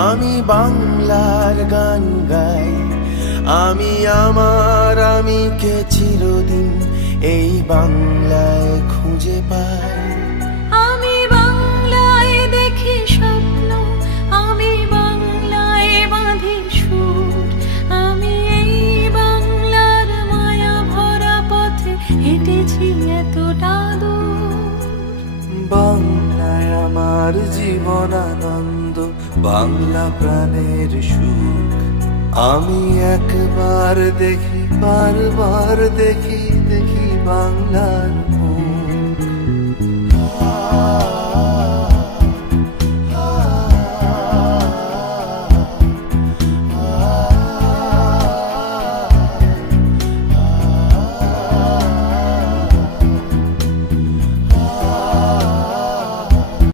আমি বাংলার গান গাই, আমি আমিকে চিরদিন এই বাংলায় খুঁজে পাই। আমি বাংলায় দেখি স্বপ্ন, আমি বাংলায় বাঁধি সুর, আমি এই বাংলার মায়া ভরা পথে হেঁটেছি এতটা দূর। বাংলায় আমার জীবন আনন্দ, বাংলা প্রাণের সুখ। আমি একবার দেখি, বারবার দেখি, দেখি বাংলার মুখ।